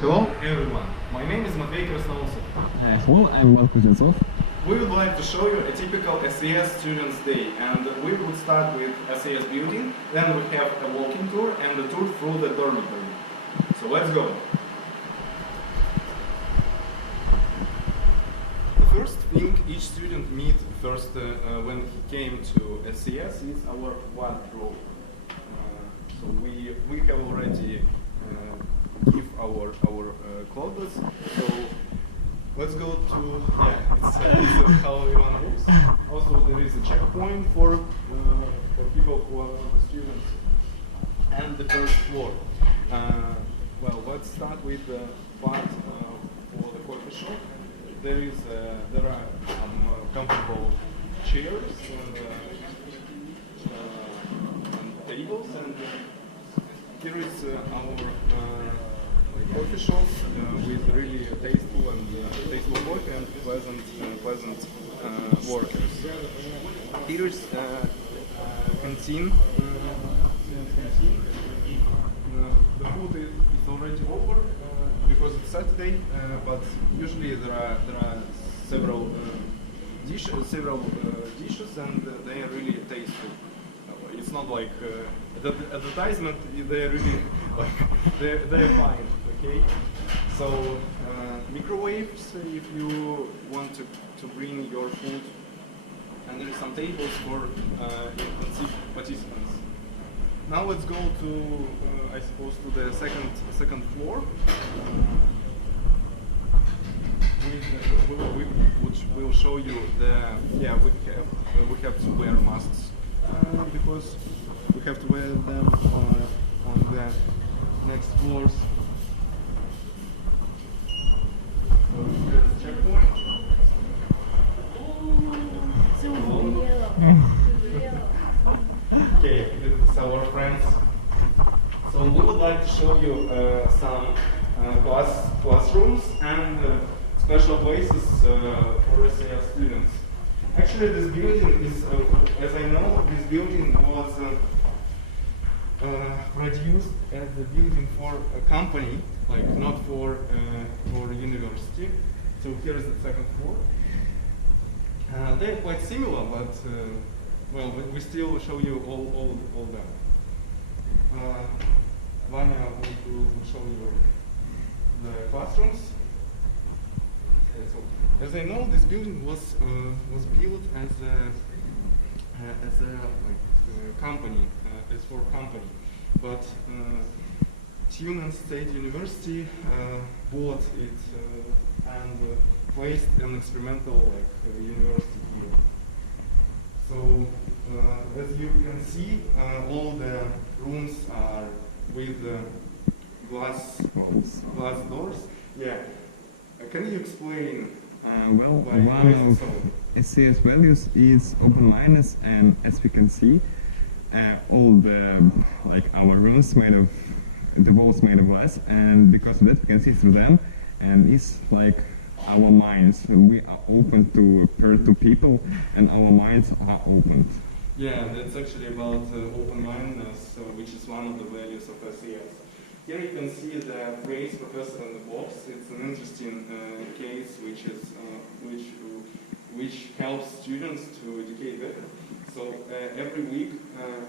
Hello everyone, my name is Matvey Krasnousov. Hello, I'm Mark Kuznetsov. We would like to show you a typical SAS student's day, and we would start with SAS building, then we have a walking tour and a tour through the dormitory. So let's go. The first thing each student meets first when he came to SAS is our wardrobe. So we have already give our clothes. So let's go to it's how everyone looks. Also, there is a checkpoint for people who are the students, and the first floor. Well, let's start with the part for the coffee shop. There are some comfortable chairs and tables, and here is our coffee shop with really tasteful coffee and pleasant workers. Here is canteen. The food is already over because it's Saturday, but usually there are several dishes, and they are really tasteful. It's not like the advertisement. They are really like they're fine. Okay, so microwaves if you want to bring your food, and there are some tables for intensive participants. Now let's go to I suppose to the second floor, which will show you the we have to wear masks because we have to wear them on the next floors. So here's the checkpoint. Okay, this is our friends. So we would like to show you some classrooms and special places for SAS students. Actually, this building is, as I know, this building was produced as a building for a company, like not for university. So here is the second floor. They're quite similar, but well, we still show you all them. Vanya will show you the classrooms. So, as I know, this building was built as a company, as for company, but Tyumen State University bought it and placed an experimental university here. So as you can see, all the rooms are with glass doors. Yeah. Can you explain? Well, one of SAS values is open-mindedness, and as we can see, all the our rooms the walls made of glass, and because of that we can see through them, and it's like our minds. We are open to people, and our minds are open. Yeah, that's actually about open-mindedness, which is one of the values of SAS. Here you can see the phrase "professor in the box." It's an interesting case, which helps students to educate better. So every week,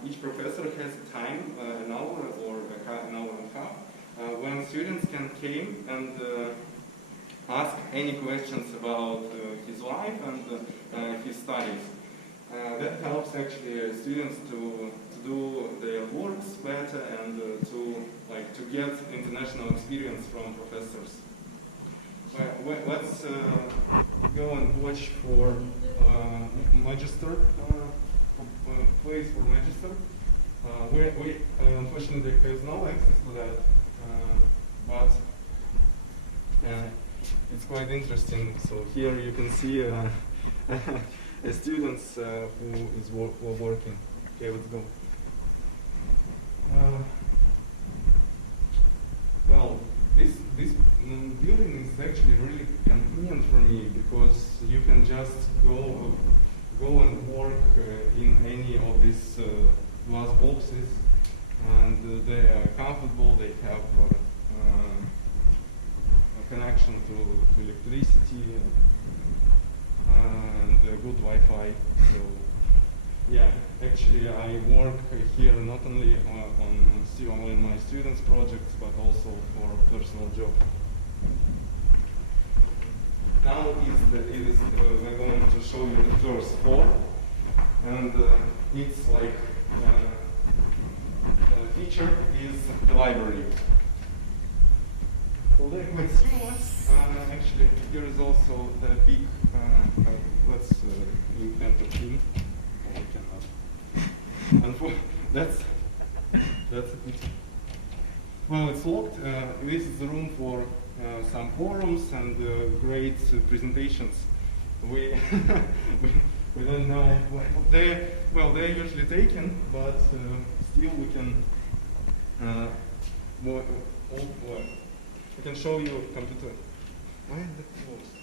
each professor has time, an hour or an hour and a half, when students can came and ask any questions about his life and his studies. That helps actually students to do their works better and to get international experience from professors. Let's go and watch for magister, place for magister. We unfortunately have no access to that, but it's quite interesting. So here you can see students who are working. Okay, let's go. Well, this building is actually really convenient for me because you can just go and work in any of these glass boxes, and they are comfortable. They have connection to electricity, and good Wi-Fi. So yeah, actually I work here not only on my students' projects, but also for personal job. Now we're going to show you the first floor, and it's like feature is the library. So let's see what actually here is also the big. Let's enter in. Oh, I cannot. And that's a pity. Well, it's locked. This is the room for some forums and great presentations. We we don't know. They're usually taken, but still we can. I can show you computer. Why is that closed?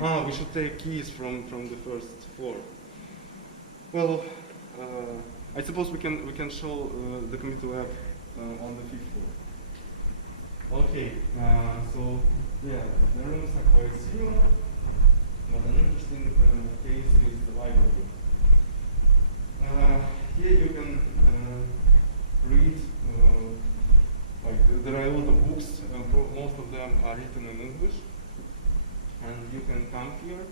Ah, we should take keys from the first floor. Well, I suppose we can show the computer lab on the 5th floor. Okay, so yeah, the rooms are quite similar, but an interesting case is the library. Here you can read. Like there are a lot of books, most of them are written in English, and you can come here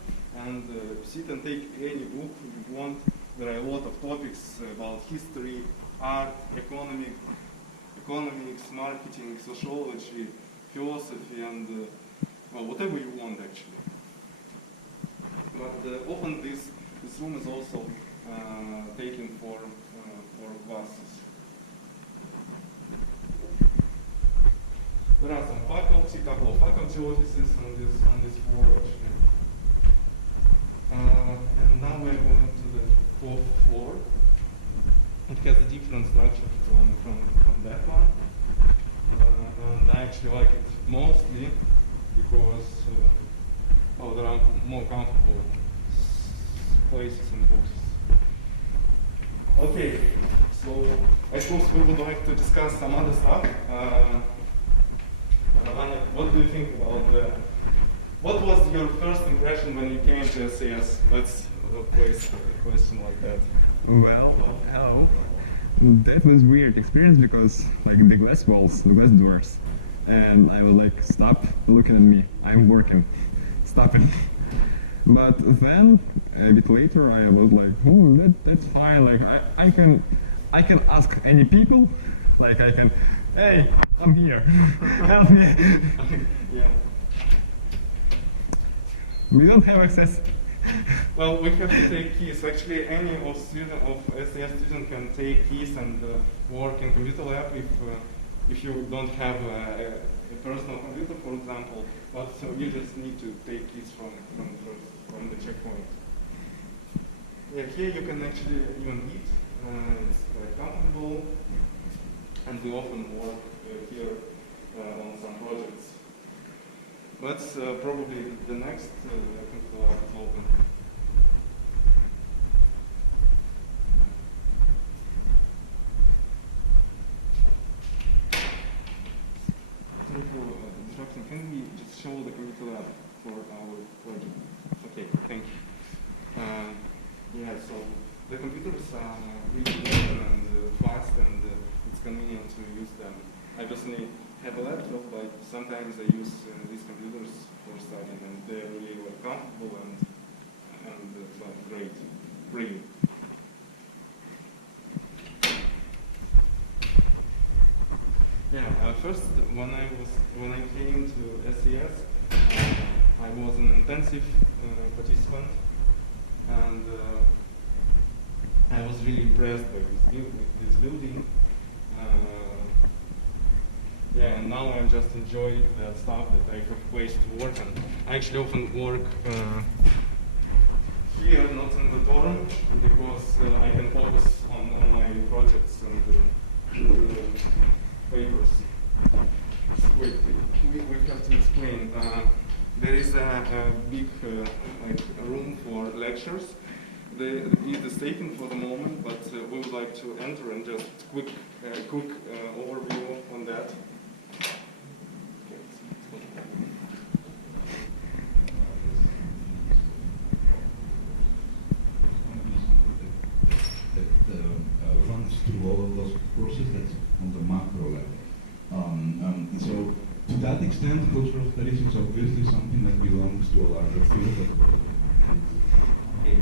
and sit and take any book you want. There are a lot of topics about history, art, economics, marketing, sociology, philosophy, and well, whatever you want actually. But often this room is also taken for classes. There are some faculty, couple of faculty offices on this floor actually. And now we're going to the 4th floor. It has a different structure from that one. And I actually like it mostly because there are more comfortable places and boxes. Okay, so I suppose we would like to discuss some other stuff. What do you think about what was your first impression when you came to SAS? Let's place a question like that. Well, hello. That was weird experience because like the glass walls, the glass doors, and I was like, stop looking at me, I'm working, stop it. But then a bit later I was like, oh, that's fine. Like I can ask any people, like I can, hey, I'm here, help me. Yeah. We don't have access. Well, we have to take keys. Actually, any of SAS student can take keys and work in computer lab if you don't have a personal computer, for example. But so you just need to take keys from the checkpoint. Yeah, here you can actually even eat. It's quite comfortable, and we often work here on some projects. That's probably the next computer lab is open. Can we just show the computer lab for our project? Okay, thank you. Yeah, so the computers are really modern and fast, and it's convenient to use them. I personally have a laptop, but sometimes I use these computers for studying, and they're really comfortable and great, free. Yeah, first when I came to SAS, I was an intensive participant, and I was really impressed by this building. Yeah, and now I just enjoy the stuff that I have a place to work on. I actually often work here, not in the dorm, because I can focus on my projects and papers. Wait, we have to explain. There is a big room for lectures. It is taken for the moment, but we would like to enter and just quick overview on that. that extent, cultural studies is obviously something that belongs to a larger field. Okay.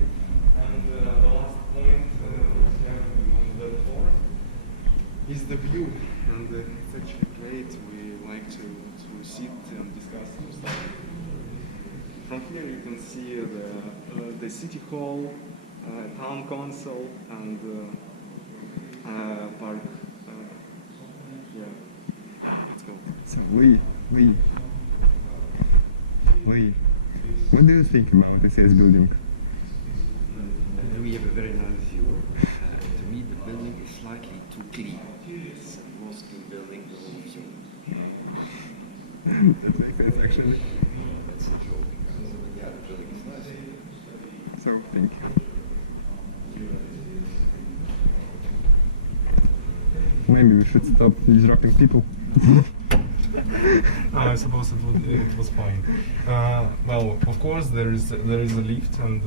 And the last point on the floor is the view, and it's actually great. We like to sit and discuss some stuff. From here you can see the city hall, town council, and park. Yeah, let's go. So Lee, what do you think about the SAS building? We have a very nice view. To me, the building is slightly too clean. It's the most clean building the whole zoo. That makes sense actually. That's a joke. Yeah, the building is nice. So thank you. Maybe we should stop disrupting people. I suppose it was fine. Well, of course there is a lift, and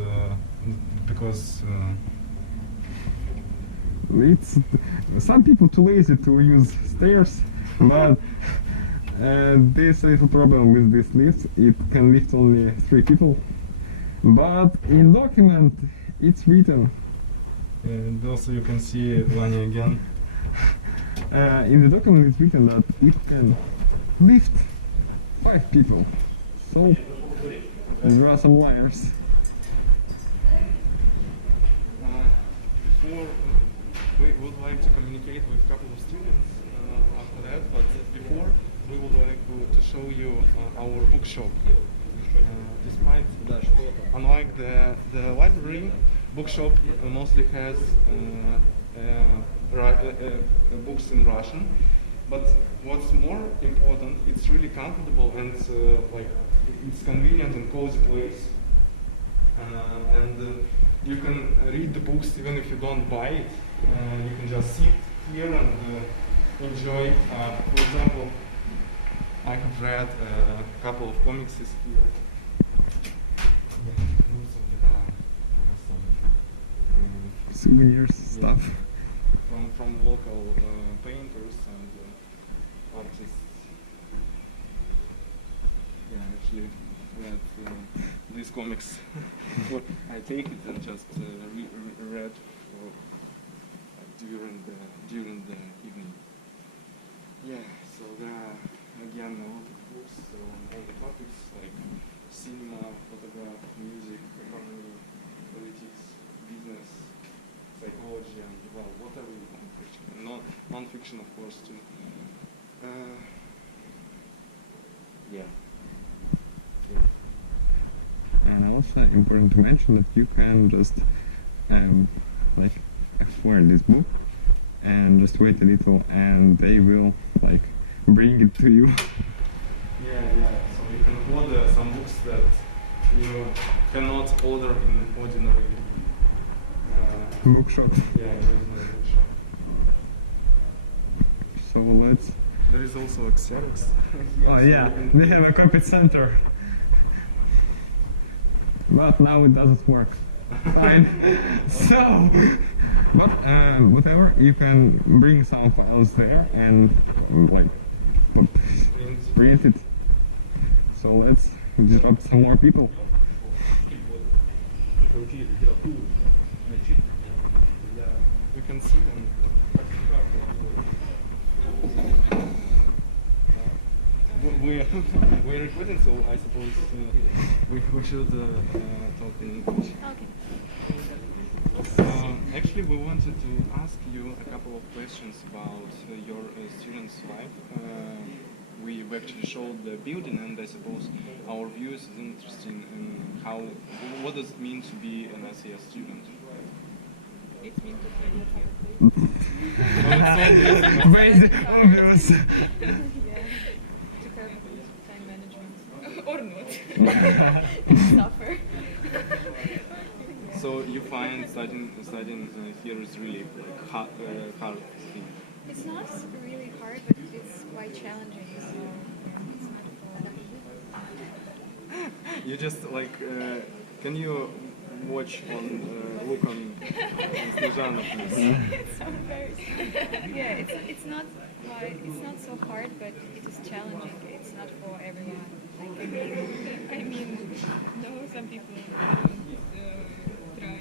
because It's some people too lazy to use stairs, but there's a little problem with this lift. It can lift only 3 people, but in document it's written. and also you can see Vanya again. In the document it's written that it can lift 5 people. So there are some liars. Before we would like to communicate with a couple of students after that, but before we would like to show you our bookshop. Despite unlike the library, bookshop mostly has books in Russian. But what's more important, it's really comfortable and like it's convenient and cozy place. And you can read the books even if you don't buy it. You can just sit here and enjoy. For example, I have read a couple of comics here. Souvenirs, stuff. From local painters and artists. Yeah, I actually read these comics. Well, I take it and just read for, during the evening. Yeah, so there are again a lot of books on all the topics like cinema, photograph, music, economy, politics, business, psychology, and well, whatever you want actually. Non-fiction, of course, too. Yeah. And also important to mention that you can just like afford this book and just wait a little and they will like bring it to you. Yeah. So you can order some books that you cannot order in ordinary Bookshop. yeah, ordinary bookshop. So let's. There is also Xerox. Oh yeah, they have a copy center. But now it doesn't work. Fine. So, but whatever, you can bring some files there and like print it. So let's disrupt some more people. You can see them. We're recording, so I suppose we should talk in English. Okay. Actually, we wanted to ask you a couple of questions about your students' life. We've actually showed the building, and I suppose our viewers is interested in what does it mean to be an SAS student? It means to play with you. Very obvious. Yeah. To have time management. Or not. And suffer. So you find studying here is really like hard thing. It's not really hard, but it's quite challenging. So yeah, it's not You just like can you watch on look on Snezhana, please? It's so embarrassing. Yeah, it's not so hard, but it is challenging. It's not I mean, no, some people try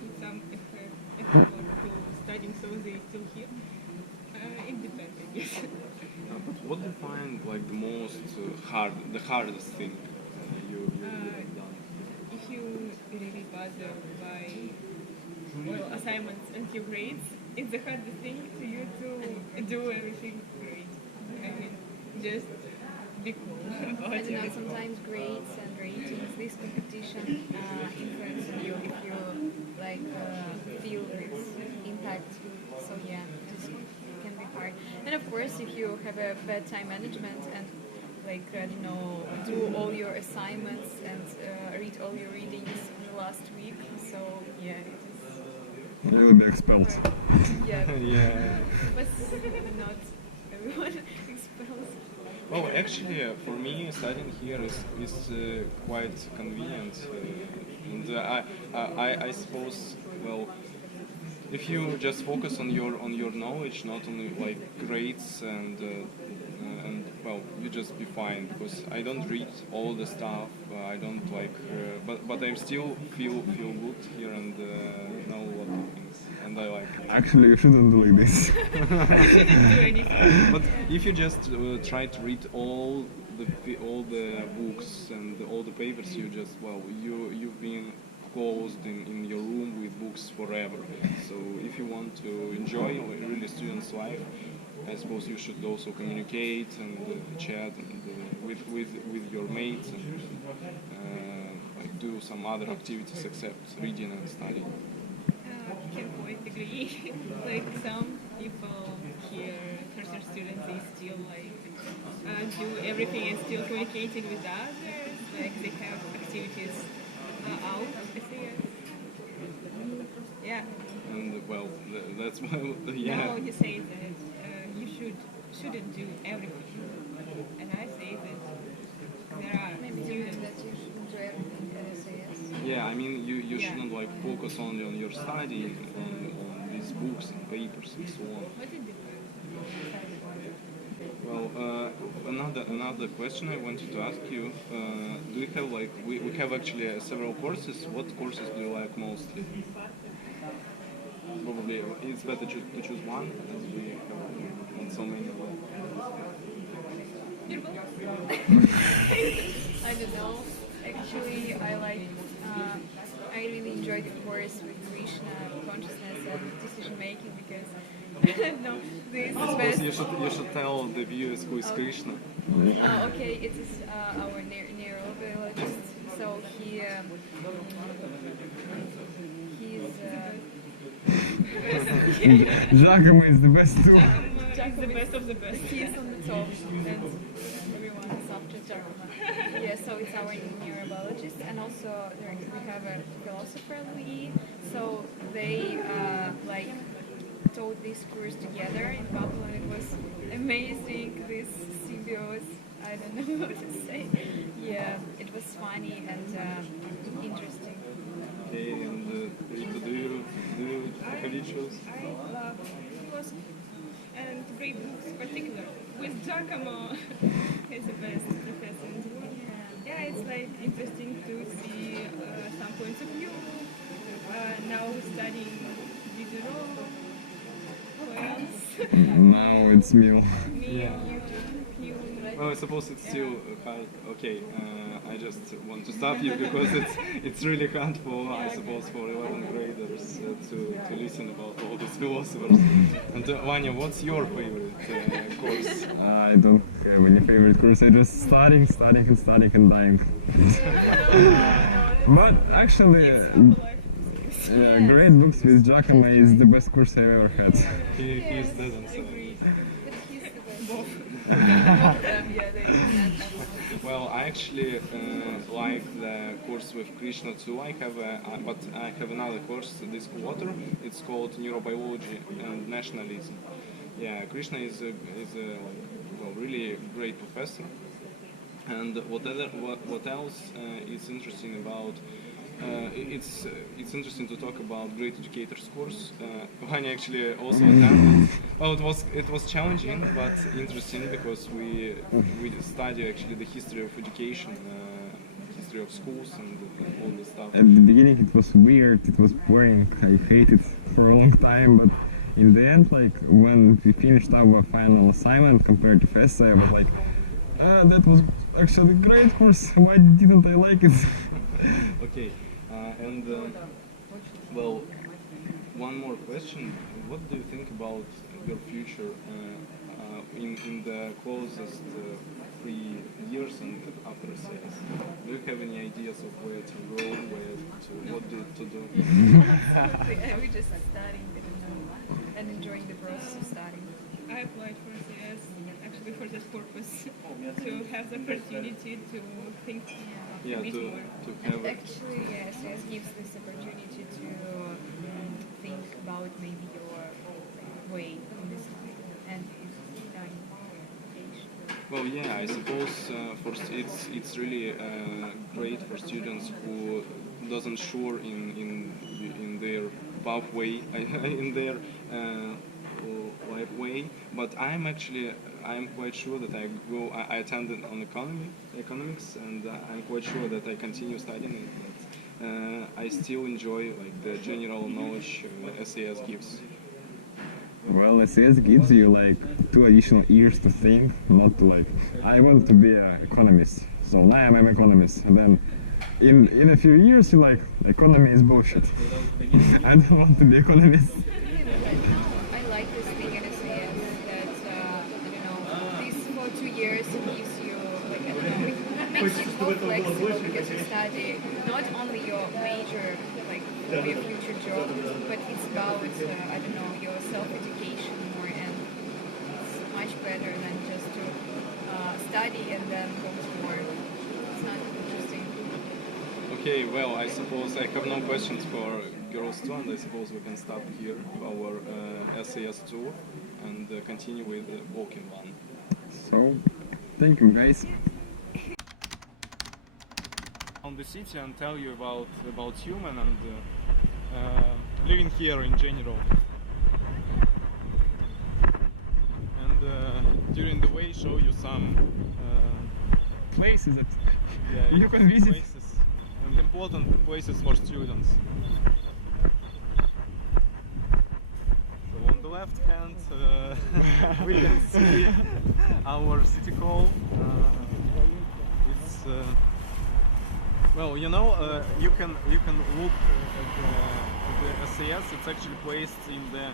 put some effort to studying, so they still here. It depends, I guess. But what do you find like the most the hardest thing you've done? If you really bother by assignments and your grades, it's the hardest thing to you to do everything great. I mean, just be cool about I don't know, it. sometimes grades and ratings, this competition influence you if you feel its impact. So yeah, this can be hard. And of course, if you have a bad time management and I don't know, do all your assignments and read all your readings in the last week. So yeah, it is. You will be expelled. Yeah, Yeah. but not everyone expels. Well, actually, for me, studying here is quite convenient, and I suppose, well, if you just focus on your knowledge, not only like grades and well, you just be fine because I don't read all the stuff. I don't but I still feel good here and know a lot of things, and I like it. Actually, you shouldn't do like this. Didn't do anything. But if you just try to read all the books and all the papers, you've been closed in your room with books forever. So if you want to enjoy really student's life, I suppose you should also communicate and chat and with your mates and do some other activities except reading and studying. Can quite agree. Like some people here, first year students, they still do everything and still communicating with others. Like they have activities out, SAS. Yeah. And well, that's yeah. Now you say that you shouldn't do everything, and I say that there are Maybe you students. that you should do everything at SAS. Yeah, I mean, you Yeah. shouldn't focus only on your study, on these books and papers and so on. But it depends. Well, another question I wanted to ask you: do you have we have actually several courses? What courses do you like mostly? Probably it's better to choose one, as we have not so many. I don't know. Actually, I really enjoy the course with Krishna consciousness and decision making because no, this I is suppose you should tell the viewers who is Krishna. okay, it is our neurobiologist. So he's Giacomo is the best too. Jack the best of the best. he's on the top and everyone is after Giacomo. Yeah, so it's our neurobiologist and also we have a philosopher Louis. So they taught this course together in Pablo and it was amazing. This symbiosis. I don't know what to say. Yeah, it was funny and interesting. Okay, and do you have you choose? I love philosophy and great books, particular with Giacomo as the best professor in the world. Yeah, it's interesting to see some points of view. Now studying Diderot. Who else? Now it's Mil. Well, I suppose it's still hard. Okay, I just want to stop you because it's really hard for I suppose for 11th graders to listen about all these philosophers. And Vanya, what's your favorite course? I don't have any favorite course. I just studying and dying. But actually, great books with Giacomo is the best course I've ever had. He doesn't say. But he's the best. Both yeah, they Well, I actually like the course with Krishna too. But I have another course this quarter. It's called Neurobiology and Nationalism. Yeah, Krishna is a really great professor. And what else is interesting about? It's interesting to talk about Great Educators course. Vanya actually also attended, Well, it was challenging but interesting because we study actually the history of education, history of schools and all the stuff. At the beginning it was weird, it was boring, I hated it for a long time, but in the end, like, when we finished our final assignment compared to FESA, I was like, that was actually a great course, why didn't I like it? Okay, and well, one more question. What do you think about your future in the closest 3 years and after SAS? Do you have any ideas of where to go, what to do? Absolutely. We're just studying and enjoying the process of studying. I applied for SAS actually for that purpose, to have the opportunity to think Yeah, a bit to more. have Actually, yes, SAS gives this opportunity to think about maybe your way in this life and studying education. Well, yeah, I suppose it's really great for students who doesn't sure in their pathway in their life way. But I'm quite sure that I attended on economics, and I'm quite sure that I continue studying it. But I still enjoy like the general knowledge SAS gives. Well, SAS gives you like 2 additional years to think, not to like, I want to be an economist, so now I'm an economist, and then in a few years you're like, economy is bullshit. I don't want to be economist. I like this thing in SAS that, I don't know, this for 2 years it gives you, like, I don't know, it makes you more flexible because you study not only your major, like, for your future job, but it's about, I don't know, your self-education more, and it's much better than just to study and then go to work. It's not interesting. Okay, well, I suppose I have no questions for girls too, and I suppose we can stop here our SAS tour and continue with the walking one. So, thank you guys. On the city and tell you about Tyumen and living here in general. And during the way, show you some Places that yeah, you can visit. places and important places for students. So on the left hand, we can see our city hall. It's well, you know, you can look at the SAS. It's actually placed in the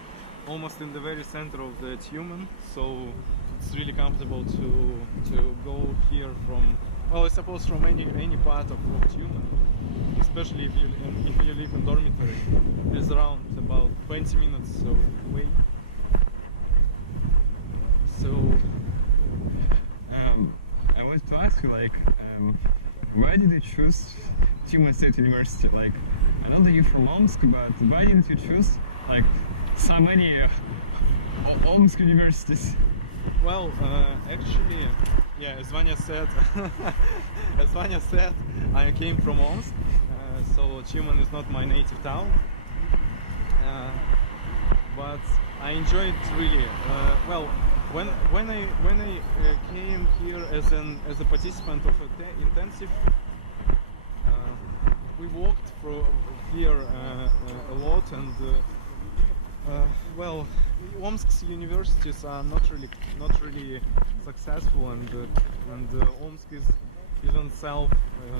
almost in the very center of the Tyumen, so it's really comfortable to go here from, well, I suppose from any part of Tyumen, especially if you live in dormitory. It's around about 20 minutes away. So I wanted to ask you, like, why did you choose Tyumen State University? Like, I know that you're from Omsk, but why didn't you choose, like, so many Omsk universities? well, actually, yeah, as Vanya said, I came from Omsk, so Tyumen is not my native town. But I enjoyed really. Well, when I came here as a participant of an intensive, we walked here a lot, and well, Omsk's universities are not really successful, and Omsk is in itself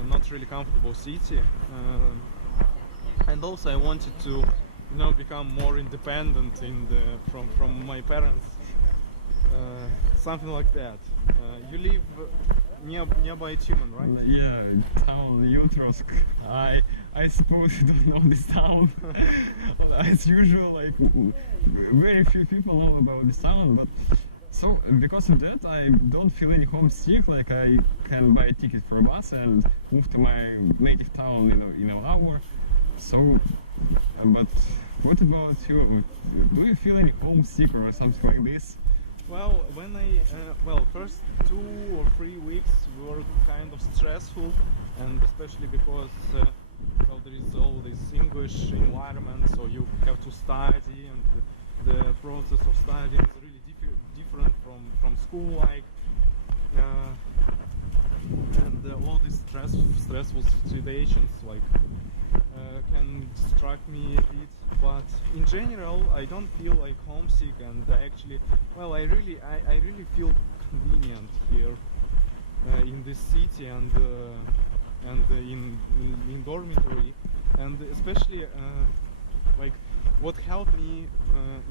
not really comfortable city. And also I wanted to, become more independent from my parents, something like that. You live nearby Tyumen, right? Yeah, town Yotrosk. I suppose you don't know this town. As usual, like, very few people know about this town, but so because of that I don't feel any homesick. Like, I can buy a ticket for a bus and move to my native town in an hour. So, but what about you? Do you feel any homesick or something like this? Well, when first 2 or 3 weeks were kind of stressful, and especially because well, there is all this English environment, so you have to study, and the process of studying is from school, like, and all these stressful situations, like, can distract me a bit. But in general, I don't feel like homesick, and actually, well, I really feel convenient here in this city, and in dormitory, and especially like what helped me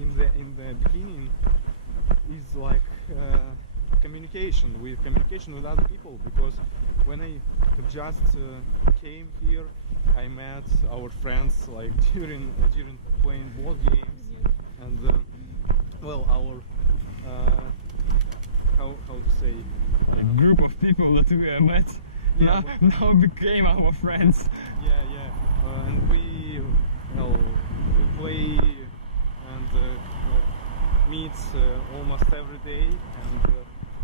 in the beginning is like communication with other people, because when I just came here, I met our friends like during playing board games, and well, our how to say, A group of people that we met Yeah, now became our friends. and we, well, we play and meet almost every day, and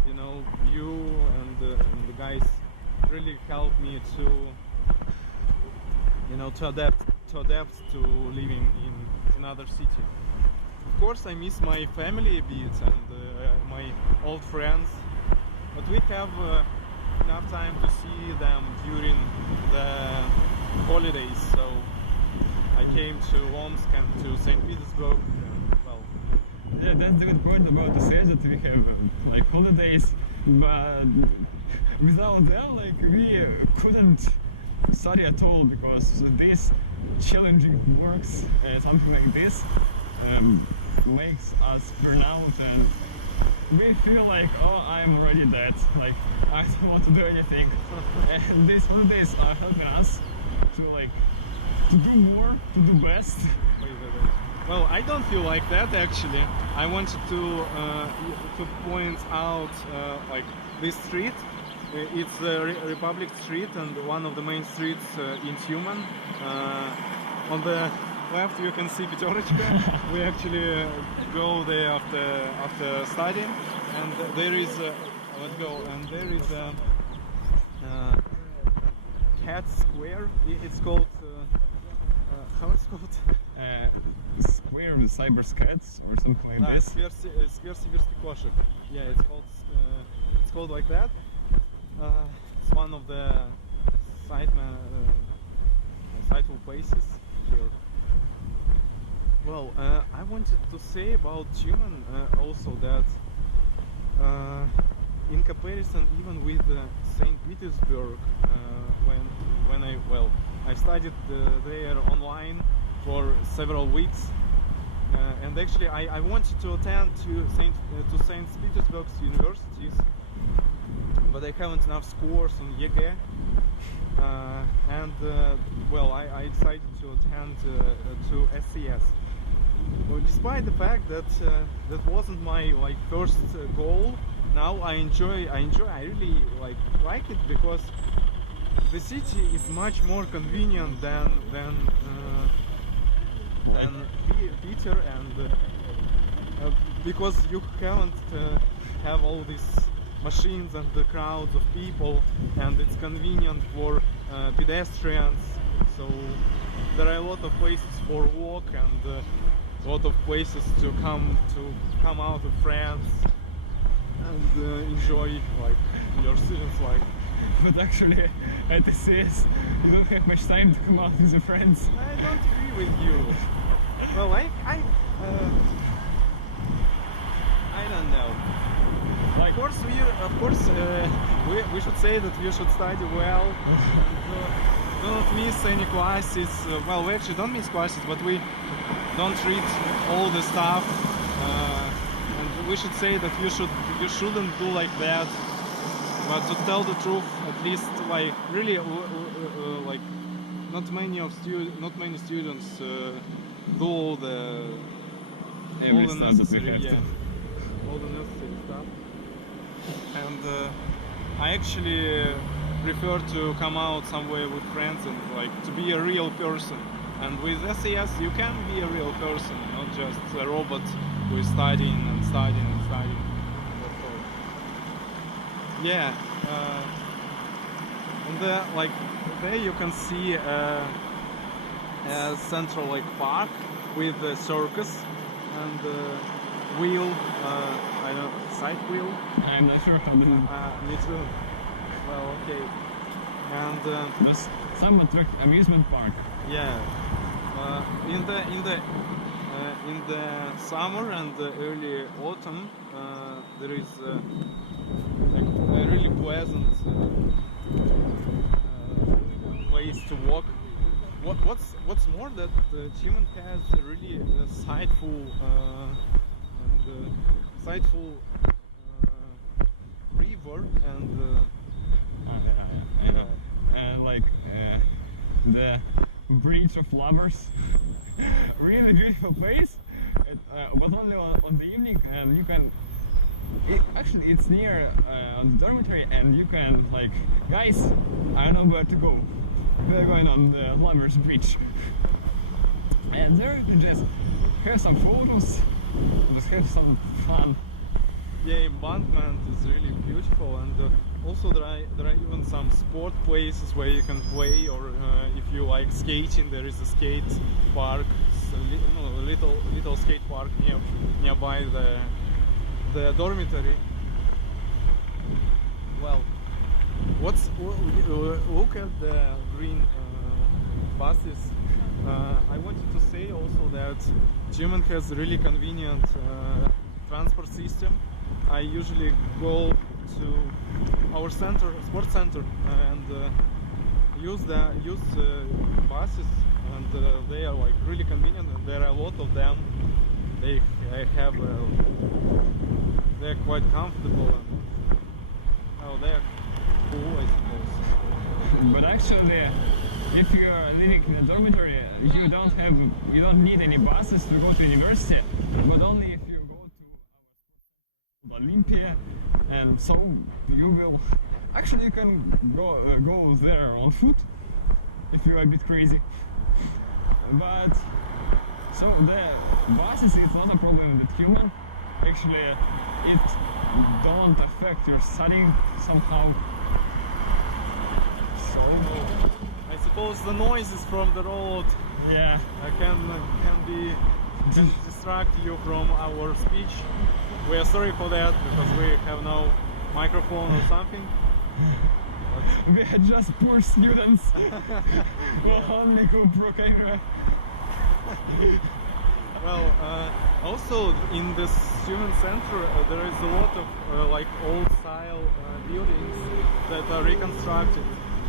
you know, you and the guys really helped me to, you know, to adapt to living in another city. Of course, I miss my family a bit and my old friends, but we have enough time to see them during the holidays. So I came to Omsk and to St. Petersburg. And, well, Yeah, that's the good point about the SAS, that we have like holidays, but without them, like, we couldn't study at all, because this challenging works, something like this, makes us burn out, and we feel like, oh, I'm already dead, like, I don't want to do anything. And these holidays are helping us to, like, to do more, to do best. well, I don't feel like that actually. I wanted to point out like this street. It's the Republic Street, and one of the main streets in Tyumen. On the left you can see Peterochka. We actually go there after studying, and there is let's go. And there is a Cat Square. It's called how it's called? Square with cyber cats or something like this. Square Sibirский кошек. Yeah, it's called like that. It's one of the sightful places here. Well, I wanted to say about Tyumen also that in comparison even with St. Petersburg, when I studied there online for several weeks, and actually I wanted to attend to St. Petersburg's universities, but I haven't enough scores on EG, and well, I decided to attend to SAS. Well, despite the fact that that wasn't my like first goal, now I really like it, because the city is much more convenient than Peter, and because you can't have all these machines and the crowds of people, and it's convenient for pedestrians. So there are a lot of places for walk, and a lot of places to come out with friends and enjoy like your students' life. But actually, at the SAS, you don't have much time to come out with your friends. I don't agree with you. Well, I don't know. Like, Of course, we should say that you should study well. And, don't miss any classes. Well, we actually don't miss classes, but we don't read all the stuff. And we should say that you shouldn't do like that. But to tell the truth, at least, like, really, like, not many students do all the necessary, all the necessary stuff. And I actually prefer to come out somewhere with friends and like to be a real person. And with SAS, you can be a real person, not just a robot who is studying and studying and studying. Yeah, and like there you can see a central like park with the circus, and wheel, I don't know, side wheel. I'm not sure how this is. Me too. Well, okay. And There's some amusement park. yeah, in the summer and the early autumn, there is like a really pleasant place to walk. What's more that Tyumen has a really sightful river and I know. Like the Bridge of Lovers. Really beautiful place, but only on the evening, and you can. Actually, it's near on the dormitory, and you can like, guys, I don't know where to go. We're going on the Lovers Bridge, and there you can just have some photos, just have some fun. yeah, embankment is really beautiful, and also there are even some sport places where you can play, or if you like skating, there is a skate park, a little skate park nearby the dormitory. Well, look at the green buses. I wanted to say also that Tyumen has a really convenient transport system. I usually go to our sports center, and use buses, and they are like really convenient. And there are a lot of them. They're quite comfortable, and they're cool, I suppose. But actually, if you are living in a dormitory, you don't need any buses to go to university, but only if you go to Olympia, and so you will. Actually, you can go there on foot if you're a bit crazy. But so the buses, it's not a problem with Tyumen. Actually, it don't affect your studying somehow. So I suppose the noises from the road yeah, can distract you from our speech. We are sorry for that, because we have no microphone or something. we are just poor students. Well, only GoPro camera. Well, also in the student center there is a lot of like old style buildings that are reconstructed.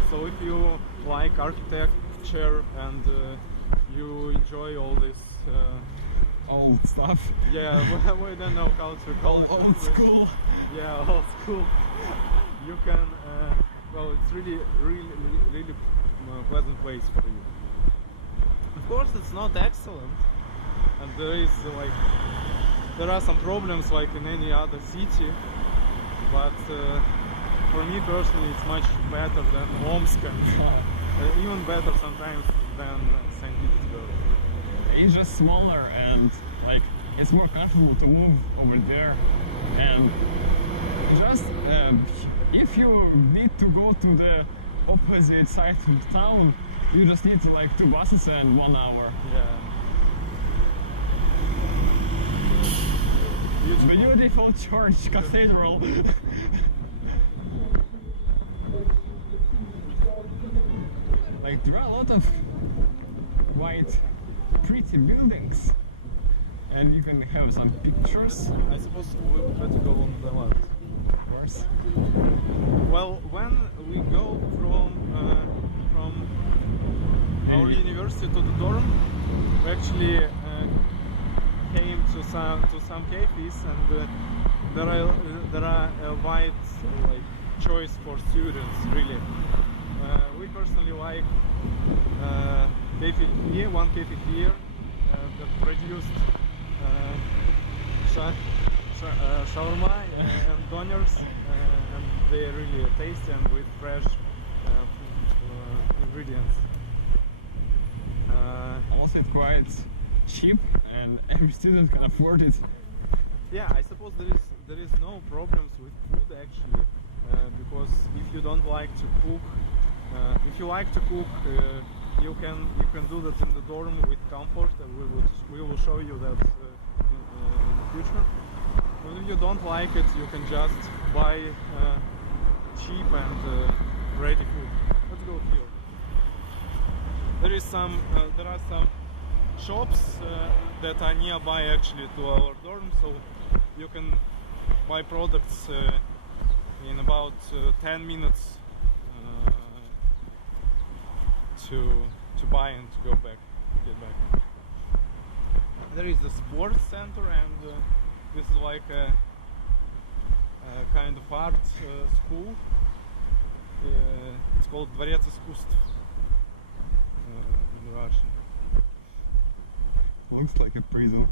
So if you like architecture and you enjoy all this Old stuff. yeah, we don't know how to call it. Old school. Yeah, old school. You can well, it's really pleasant place for you. Of course, it's not excellent, and there are some problems like in any other city, but for me personally it's much better than Omsk, and even better sometimes than St. Petersburg. It's just smaller, and like it's more comfortable to move over there, and just if you need to go to the opposite side of the town, you just need like 2 buses and 1 hour. Yeah. Beautiful church, cathedral. Like there are a lot of white, pretty buildings, and you can have some pictures. I suppose we better go on the left. Of course. Well, when we go from our university to the dorm, we actually came to some cafes, and there are a wide like choice for students really. We personally like one cafe here that produced shawarma and doners, and they're really tasty and with fresh ingredients. Also, it's quite cheap, and every student can afford it. Yeah, I suppose there is no problems with food actually, because if you don't like to cook, if you like to cook, you can do that in the dorm with comfort. We will show you that in the future. But if you don't like it, you can just buy cheap and ready food. Let's go here. There are some shops that are nearby actually to our dorm, so you can buy products in about 10 minutes to buy and to go back, get back. There is the sports center, and this is like a kind of art school. It's called Дворец искусств in Russian. Looks like a prison.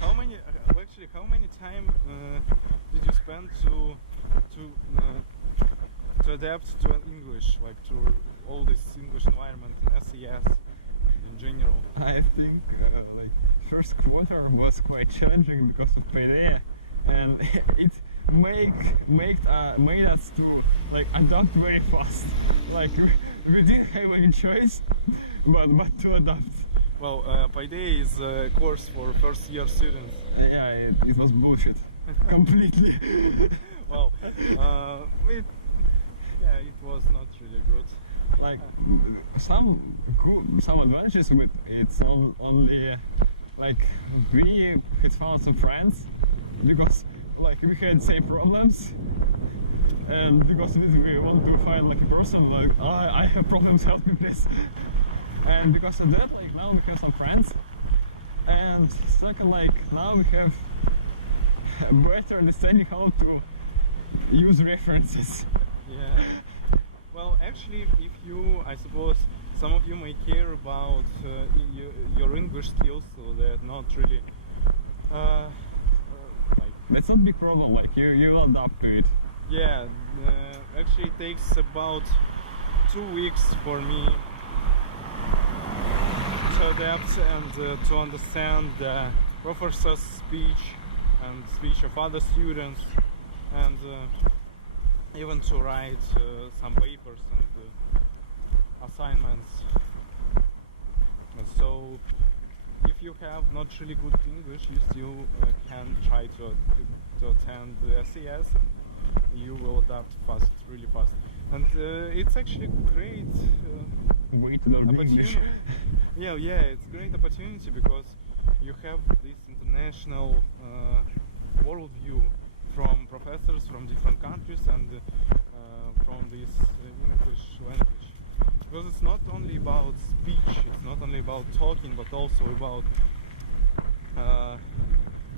How many time did you spend to adapt to English, like to all this English environment in SAS and in general? I think like first quarter was quite challenging because of payday, and it made us to like adapt very fast. Like we didn't have any choice, but to adapt. Well, payday is a course for first year students. Yeah, it was bullshit, completely. Well, it was not really good. Like some advantages with it's not only like we had found some friends because like we had same problems, and because of it we wanted to find like a person like I have problems, help me please. And because of that, like now we have some friends, and second, like now we have a better understanding how to use references. Yeah. Well, actually, if you, I suppose, some of you may care about your English skills, so they're not really like. That's not a big problem. Like you will adapt to it. Yeah. Actually, it takes about 2 weeks for me to adapt and to understand the professor's speech and speech of other students, and even to write some papers and assignments. And so if you have not really good English, you still can try to attend the SAS, and you will adapt fast, really fast. And it's actually great Way to learn English. opportunity. Yeah, it's a great opportunity because you have this international worldview from professors from different countries and from this English language. Because it's not only about speech, it's not only about talking, but also about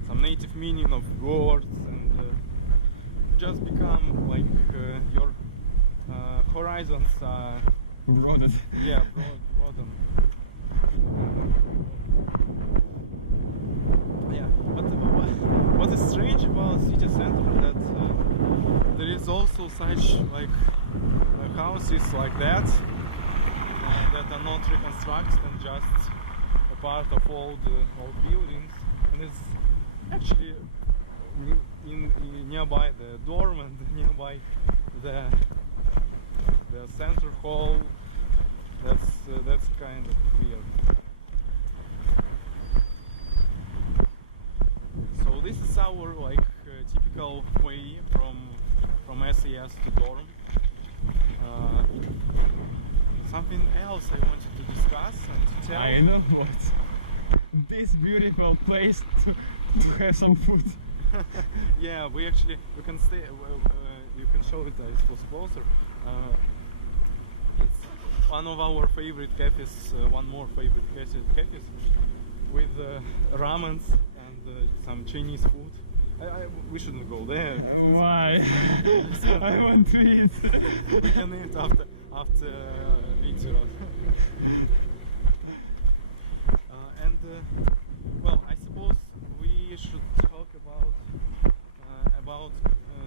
some native meaning of words, and just become like your horizons are Broadened. broaden. Yeah, but what is strange about city center that there is also such like houses like that that are not reconstructed and just a part of old buildings, and it's actually in nearby the dorm and nearby the center hall. That's kind of weird. So this is our like typical way from SAS to dorm. Something else I wanted to discuss and to tell. I know what. This beautiful place to have some food. Yeah, we can stay. You can show it. I suppose closer. It's one of our favorite cafes. One more favorite cafes with ramens and some Chinese food. We shouldn't go there. Why? I want to eat. We can eat after video. And well, I suppose we should talk about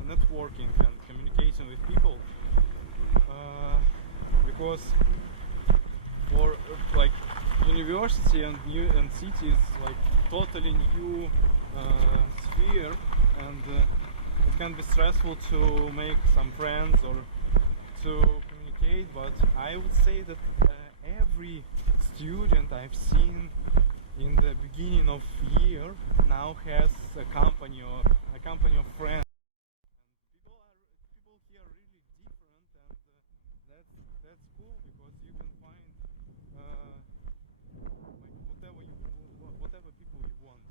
networking and communicating with people, because for like university and city is like totally new sphere, and it can be stressful to make some friends or to communicate. But I would say that every student I've seen in the beginning of year now has a company of friends. People here are really different, and that's cool because you can find like whatever people you want,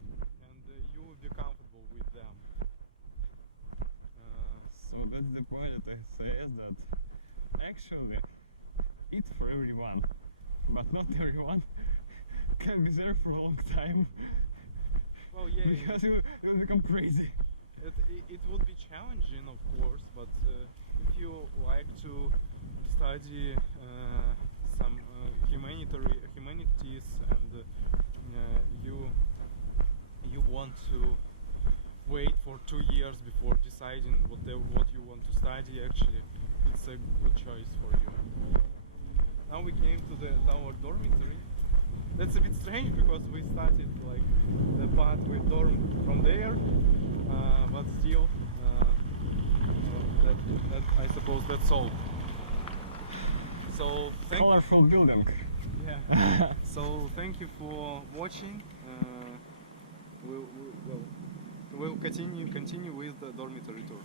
and you will be comfortable with them. So that's the point at SAS, that actually it's for everyone, but not everyone can be there for a long time. Well, yeah, Because it will become crazy. it would be challenging, of course, but if you like to study some humanities, and you want to wait for 2 years before deciding what you want to study, actually it's a good choice for you. Now we came to our dormitory. That's a bit strange because we started like the path with dorm from there, but still, that I suppose that's all. So Colorful building. yeah. So thank you for watching. We'll continue with the dormitory tour.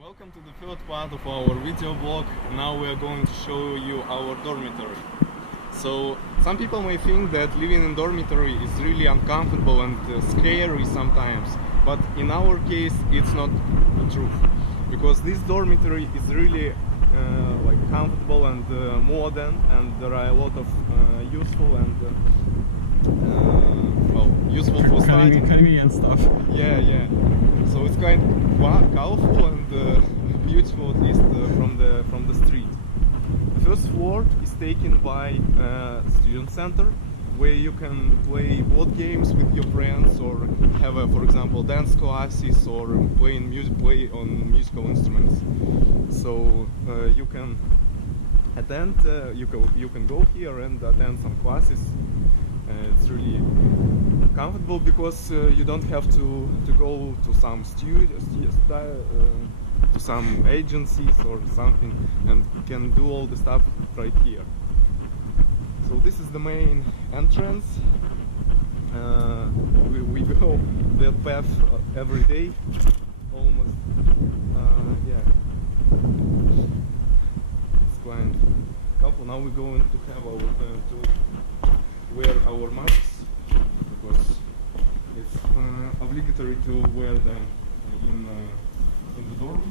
Welcome to the third part of our video blog. Now we are going to show you our dormitory. So some people may think that living in dormitory is really uncomfortable and scary sometimes, but in our case it's not the truth, because this dormitory is really like comfortable and modern, and there are a lot of useful and well, useful for studying. Convenient stuff. Yeah. So it's kind of colorful and beautiful, at least from the street. The first floor is taken by student center, where you can play board games with your friends, or have, for example, dance classes, or play on musical instruments. So you can attend, you can go here and attend some classes. It's really comfortable because you don't have to go to some to some agencies or something, and you can do all the stuff right here. So this is the main entrance. We go that path every day, almost. Yeah, it's quite helpful. Now we're going to have to wear our masks, because it's obligatory to wear them in the dorm.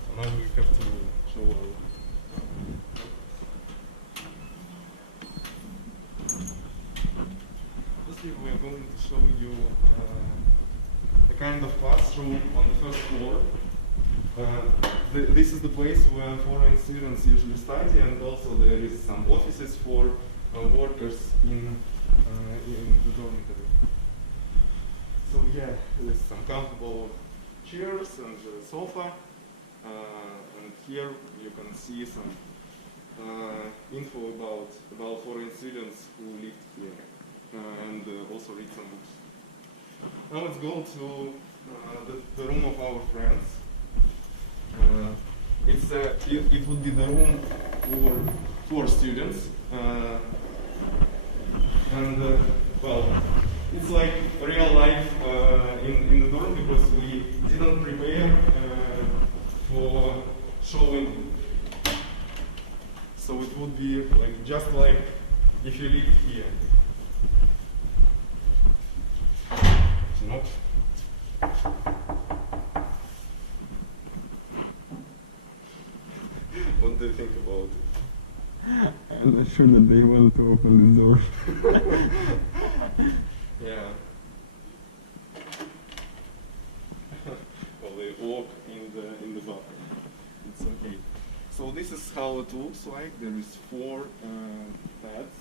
So now we have to show our. Firstly, we are going to show you the kind of classroom on the first floor. This is the place where foreign students usually study, and also there is some offices for workers in the dormitory. So yeah, there's some comfortable chairs and a sofa, and here you can see some info about foreign students who lived here, and also read some books. Now let's go to the room of our friends. It would be the room for students, and well, it's like real life in the dorm, because we didn't prepare for showing. So it would be like just like if you live here. Nope. What do you think about it? I'm not sure that they want to open this door. Yeah. Well, they walk in the back. It's okay. So this is how it looks like. There is 4 pads,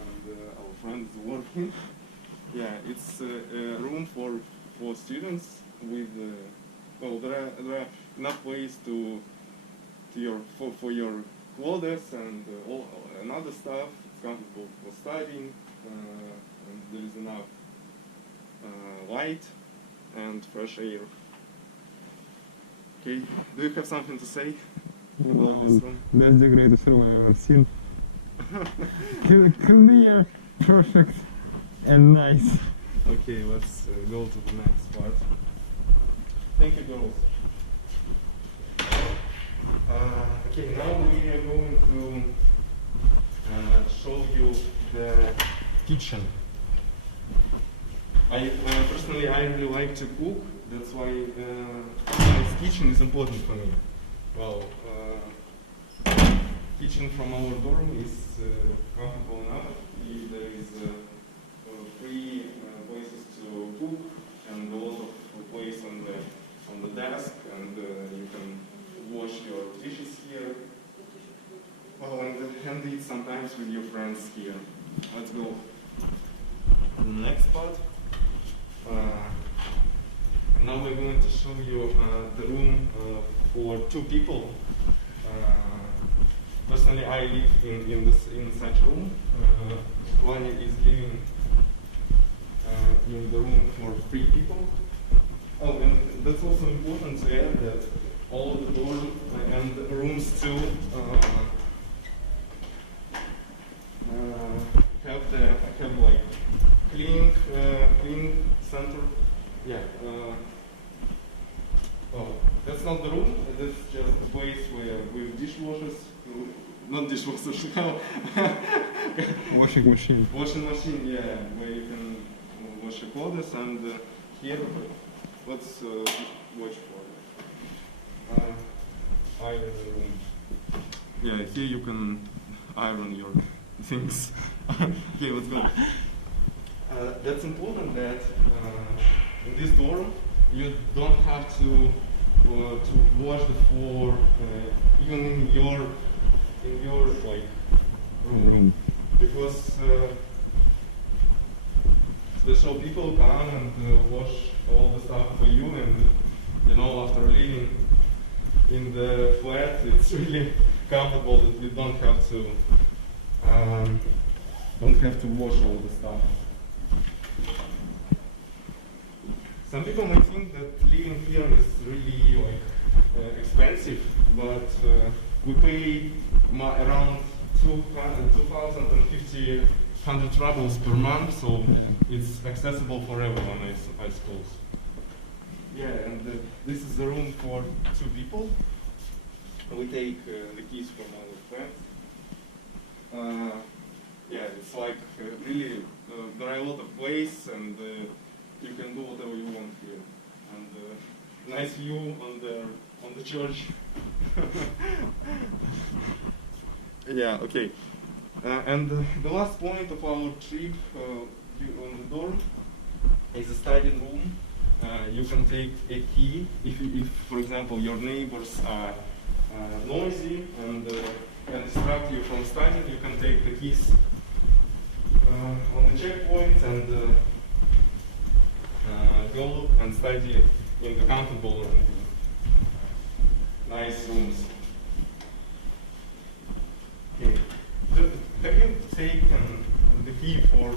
and our friend is working. Yeah, it's a room for students with. Well, there are enough ways for your clothes and all another stuff. It's comfortable for studying, and there is enough light and fresh air. Okay, do you have something to say about this room? That's the greatest room I've ever seen. Clear, perfect, and nice. Okay, let's go to the next part. Thank you, girls. Okay, now we are going to show you the kitchen. Personally, I really like to cook. That's why this kitchen is important for me. Well, kitchen from our dorm is comfortable enough. There is free places to cook and a lot of place on the desk, and you can wash your dishes here. Well, and eat sometimes with your friends here. Let's go to the next part. Now we're going to show you the room for 2 people. Personally, I live in such room. Vanya is living in the room for 3 people. Oh, and that's also important to add that all the dorm and the rooms too have like clean center. Yeah. Oh, that's not the room. That's just the place where with dishwashers, not dishwashers. Washing machine. Washing machine, yeah, where you can wash your clothes, and here, let's watch for iron room. Yeah, here you can iron your things. Okay, let's go. That's important that in this dorm you don't have to wash the floor even in your like room. Because special people come and wash all the stuff for you, and you know, after living in the flat, it's really comfortable that we don't have to wash all the stuff. Some people might think that living here is really like expensive, but we pay around 2,050 rubles per month, so it's accessible for everyone, I suppose. Yeah, and this is the room for 2 people. We take the keys from our friends. Yeah, it's like really, there are a lot of places, and you can do whatever you want here. And nice view on the church. Yeah, okay. And the last point of our trip on the dorm is a study room. You can take a key if, for example, your neighbors are noisy and can distract you from studying. You can take the keys on the checkpoint and go and study in the comfortable and nice rooms. Okay. Have you taken the key for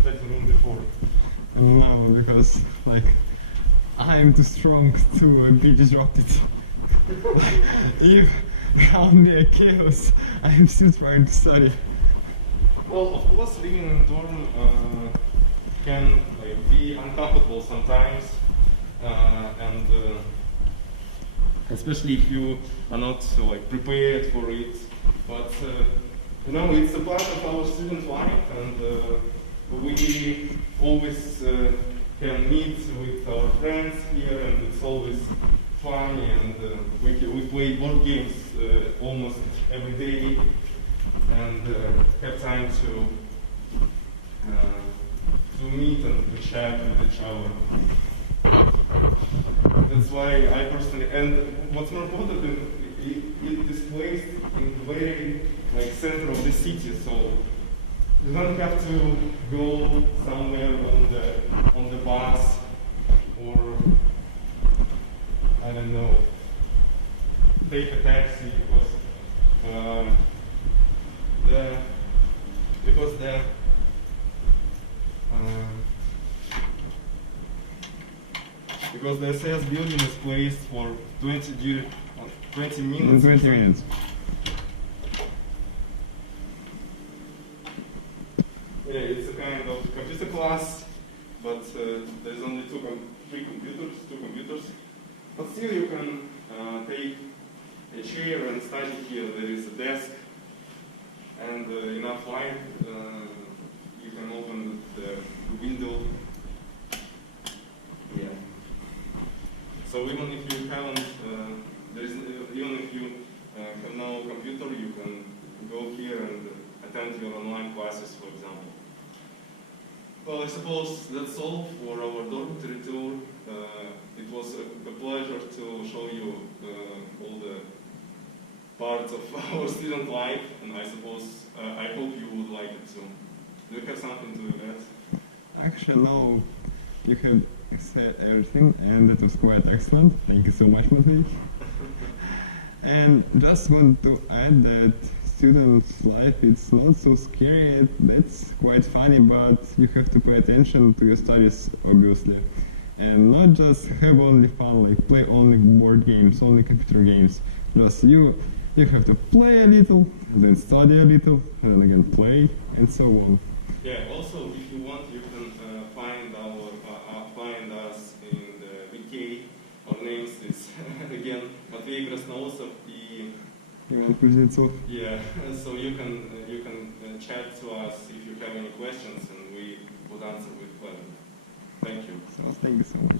study room before? No, because like I'm too strong to be disrupted. If around me a chaos, I'm still trying to study. Well, of course, living in a dorm can be uncomfortable sometimes, and especially if you are not prepared for it. But you know, it's a part of our student life, and we always can meet with our friends here, and it's always fun, and we play board games almost every day, and have time to meet and to chat with each other. That's why I personally, and what's more important, it is placed in the very center of the city, so you don't have to go somewhere on the bus, or I don't know, take a taxi, because the because the SAS building is placed for 20 minutes. In 20 minutes. Yeah, it's a kind of computer class, but there's only two computers. But still, you can take a chair and study here. There is a desk and enough light. You can open the window. Yeah. So even if you haven't, even if you have no computer, you can go here and attend your online classes, for example. Well, I suppose that's all for our dormitory tour. It was a pleasure to show you all the parts of our student life, and I suppose, I hope you would like it too. Do you have something to add? Actually, no. You have said everything, and that was quite excellent. Thank you so much, Matvey. And just want to add that students' life is not so scary. That's quite funny, but you have to pay attention to your studies, obviously, and not just have only fun, like play only board games, only computer games. Just you have to play a little, then study a little, and then again play, and so on. Yeah. Also, if you want, you can find us in the wiki. Our names is again Matvey Krasnousov. Ivan Kuznetsov. Yeah. So you can chat to us if you have any questions, and we would answer with pleasure. Thank you. So thank you so much.